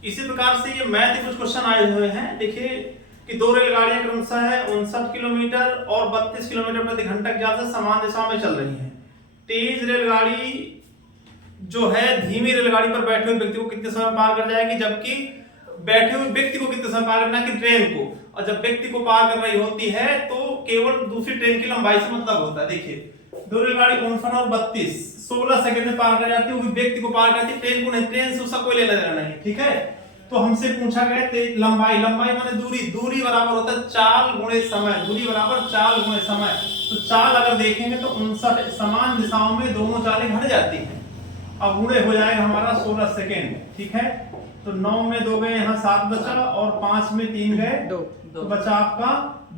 इसी प्रकार से ये मैथ के कुछ क्वेश्चन आए हुए हैं। देखिए कि दो रेलगाड़ियां क्रमशः है 59 किलोमीटर और 32 किलोमीटर प्रति घंटा की रफ्तार से समान दिशा में चल रही हैं। तेज रेलगाड़ी जो है धीमी रेलगाड़ी पर बैठे हुए व्यक्ति को कितने समय पार कर जाएगी, जबकि बैठे हुए व्यक्ति को कितने समय पार करना कि ट्रेन को। और जब व्यक्ति को पार कर रही होती है तो केवल दूसरी ट्रेन की लंबाई से मतलब होता है। देखिए दो रेलगाड़ी 59 और 32 16 सेकंड में पार कर जाती है, वो भी व्यक्ति को पार करती है, ट्रेन को नहीं। ट्रेन से उसका कोई लेना देना नहीं, ठीक है। तो हमसे पूछा गया लंबाई माने दूरी बराबर होता है चाल गुणे समय, दूरी बराबर चाल गुणे समय। तो चाल अगर देखेंगे तो 59 समान दिशाओं में दोनों चालें घट जाती हैं। अब गुणे हो जाएगा हमारा 16 सेकेंड, ठीक है। तो 9 में 2 गए, यहाँ 7 बचा और 5 में 3 गए, तो बचा आपका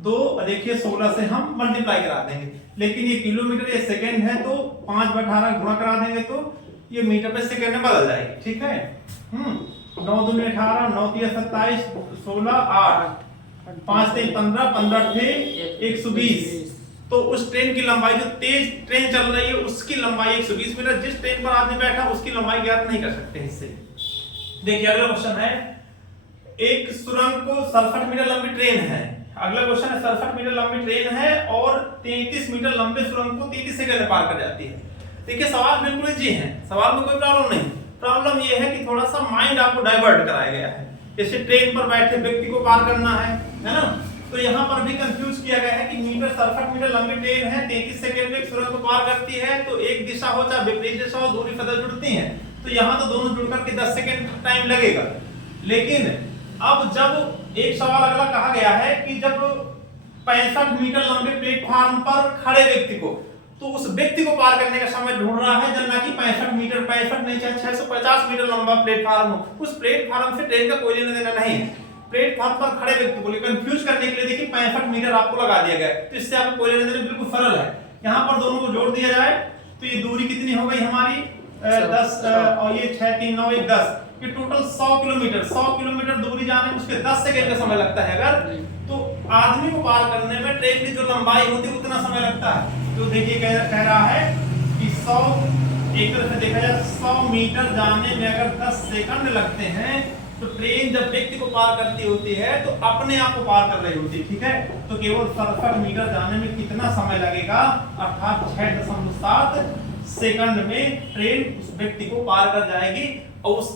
2। देखिए 16 से हम मल्टीप्लाई करा देंगे, लेकिन ये किलोमीटर ये सेकेंड है तो 5/18 गुणा करा देंगे तो ये मीटर पे सेकेंड में बदल जाएगी, ठीक है। 9 दूनी 18, 9 तिया 27, 16 8, 5 3 15, 15 6 120। तो उस ट्रेन की लंबाई, जो तेज ट्रेन चल रही है उसकी लंबाई 120 मीटर, जिस ट्रेन पर आदमी बैठा उसकी लंबाई ज्ञात नहीं कर सकते इससे। देखिए अगला क्वेश्चन है, एक सुरंग को 67 मीटर लंबी ट्रेन है। अगला क्वेश्चन है 67 मीटर लंबी ट्रेन है और 33 मीटर लंबे सुरंग को 33 सेकंड में पार कर जाती है। देखिए सवाल बिल्कुल इजी है, सवाल में कोई प्रॉब्लम नहीं। प्रॉब्लम यह है कि थोड़ा सा माइंड आपको डाइवर्ट कराया गया है। जैसे ट्रेन पर बैठे व्यक्ति को पार करना है ना, तो यहाँ पर भी कंफ्यूज किया गया है कि 67 मीटर लंबी ट्रेन है, 33 सेकंड में सुरंग को पार करती है, तो एक दिशा हो चाहे विपरीत दिशा हो, दूरी फजल जुड़ती है, तो यहाँ तो दोनों जुड़कर के 10 सेकंड टाइम लगेगा। लेकिन अब जब एक सवाल अगला कहा गया है कि जब 65 मीटर लंबे प्लेटफार्म पर खड़े व्यक्ति को, तो उस व्यक्ति को पार करने का समय ढूंढ रहा है, जब ना कि 65 मीटर, 65 नहीं चाहे 650 मीटर लंबा प्लेटफार्म हो, उस प्लेटफार्म से ट्रेन का कोई लेना देना नहीं है। प्लेटफार्म पर खड़े व्यक्ति को कंफ्यूज करने के लिए देखिए 65 मीटर आपको लगा दिया गया है, तो इससे आपको कोई लेना देना बिल्कुल सरल है। यहाँ पर दोनों को जोड़ दिया जाए तो ये दूरी कितनी हो गई हमारी 10 और ये 6 3 9 1 10, ये टोटल 100 किलोमीटर। 100 किलोमीटर दूरी जाने में उसके 10 सेकंड का समय लगता है। अगर तो आदमी को पार करने में ट्रेन की जो लंबाई होती है उतना समय लगता है। तो देखिए कह रहा है कि 100, एक तरह से देखा जाए 100 मीटर जाने में अगर 10 सेकंड लगते हैं, तो ट्रेन जब व्यक्ति को पार करती होती है तो अपने आप को पार कर रही होती है, ठीक है। तो केवल 67 मीटर जाने में कितना समय लगेगा, अर्थात 6.7 सेकंड में ट्रेन उस व्यक्ति को पार कर जाएगी, और उस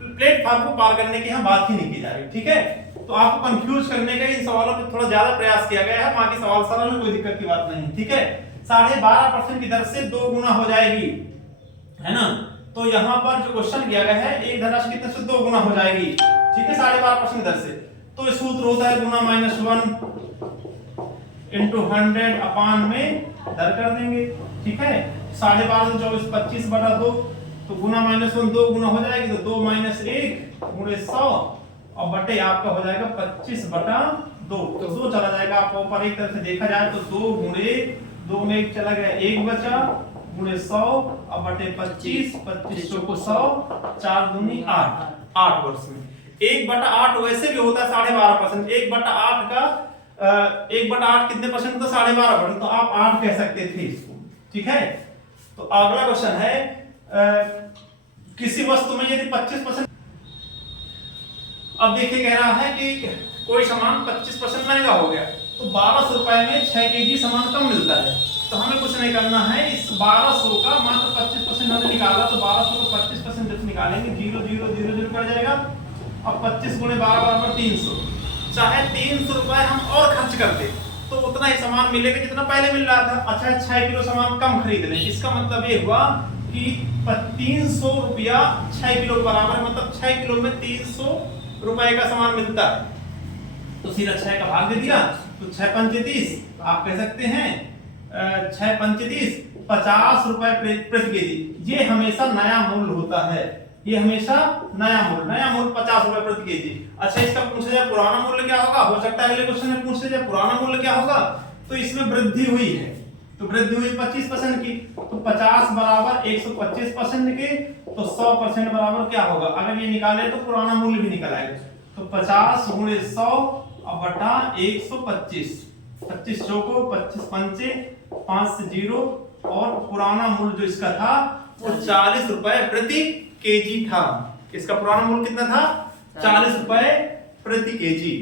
प्लेटफॉर्म को पार करने की यहाँ बात ही नहीं की जा रही, ठीक है। तो आपको कंफ्यूज करने का इन सवालों में थोड़ा ज्यादा प्रयास किया गया है, बाकी सवाल सरल है, कोई दिक्कत की बात नहीं, ठीक है। 12.5% की दर से 2 गुना हो जाएगी, है ना। तो यहाँ पर जो क्वेश्चन किया गया है एक धनराशि कितने से 2 गुना हो जाएगी, ठीक है, 12.5% दर से। तो सूत्र होता है गुना -1 × 100 अपान में दर कर देंगे, ठीक है। 12.5 24 25/2, तो गुना -1 2 गुना हो जाएगी, तो 2 - 1 गुणे 100 और बटे आपका हो जाएगा 25/2। तो 2 चला जाएगा आपको ऊपर, एक तरह से देखा जाए तो 2 गुणे 2 में 1 चला गया, 1 बचा, गुणे 100 और बटे 25, 25 को 100, 4 दूनी 8, 8 वर्ष में 1/8 वैसे भी होता है 12.5%। 1/8 का 1/8 कितने परसेंट होता है, 12.5%, तो आप 8 कह सकते थे इसको, ठीक है। तो अगला क्वेश्चन है, किसी वस्तु में यदि 25%, अब देखिए कह रहा है कि कोई सामान 25% महंगा हो गया, तो 1200 रुपए में 6 kg सामान कम मिलता है। तो हमें कुछ नहीं करना है, इस 1200 का मात्र 25% हमने निकाला, तो 1200 को 25% जब निकालेंगे 0 0 0 0 कर जाएगा, अब 25 गुणे 12 बराबर 300। चाहे 300 रुपए हम और खर्च करते तो उतना ही सामान मिलेगा जितना पहले मिल रहा था। अच्छा 6 किलो सामान कम खरीद लें, इसका मतलब ये हुआ कि 300 रुपया 6 किलो के बराबर, मतलब 6 किलो में 300 रुपए का सामान मिलता है। तो सीधा 6 का भाग दे दिया, तो 6 पंचे 30, आप कह सकते हैं 6 पंचे 30, 50 रुपए प्रति केजी। ये हमेशा नया मूल्य होता है, ये हमेशा नया मूल्य 50 रुपए प्रति केजी। अच्छा इसका पूछा जाए पुराना मूल्य क्या होगा, हो सकता है अगले क्वेश्चन में पूछ जाए पुराना मूल्य क्या होगा, तो इसमें वृद्धि हुई है, तो वृद्धि हुई 25% की, तो 50 बराबर 125% के, तो 100% बराबर क्या होगा, अगर ये निकाले तो पुराना मूल्य भी निकल आएगा। तो 50 गुणे 100 और बटा 125, 25 चौको 25 पंचे 5 से 0, और पुराना मूल्य जो इसका था वो 40 रुपए प्रति केजी था। इसका पुराना मूल्य कितना था, 40 रुपए प्रति केजी।